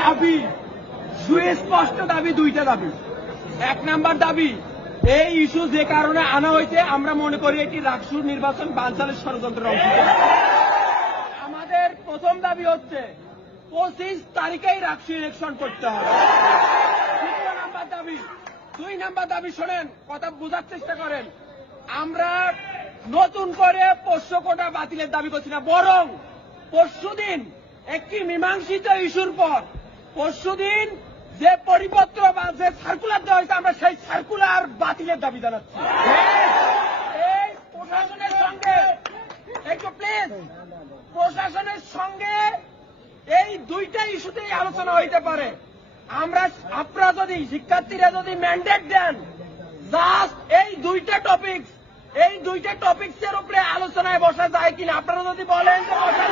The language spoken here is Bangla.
দাবি সুস্পষ্ট দাবি, দুইটা দাবি। এক নাম্বার দাবি, এই ইস্যু যে কারণে আনা হয়েছে আমরা মনে করি এটি রাকসুর নির্বাচন বানচালের ষড়যন্ত্রের অংশ। আমাদের প্রথম দাবি হচ্ছে, পঁচিশ তারিখেই রাকসু ইলেকশন করতে হবে। নাম্বার দাবি, দুই নাম্বার দাবি শোনেন, কথা বোঝার চেষ্টা করেন। আমরা নতুন করে পোষ্য কোটা বাতিলের দাবি করছি না, বরং পরশু দিন একটি মীমাংসিত ইস্যুর পর পরশুদিন যে পরিপত্র বা যে সার্কুলার দেওয়া হয়েছে, আমরা সেই সার্কুলার বাতিলের দাবি জানাচ্ছি। প্রশাসনের সঙ্গে একটু প্লিজ প্রশাসনের সঙ্গে এই দুইটা ইস্যুতেই আলোচনা হইতে পারে। আমরা আপনারা যদি, শিক্ষার্থীরা যদি ম্যান্ডেট দেন জাস্ট এই দুইটা টপিক এই দুইটা টপিকস এর উপরে আলোচনায় বসা যায় কিনা, আপনারা যদি বলেন বসা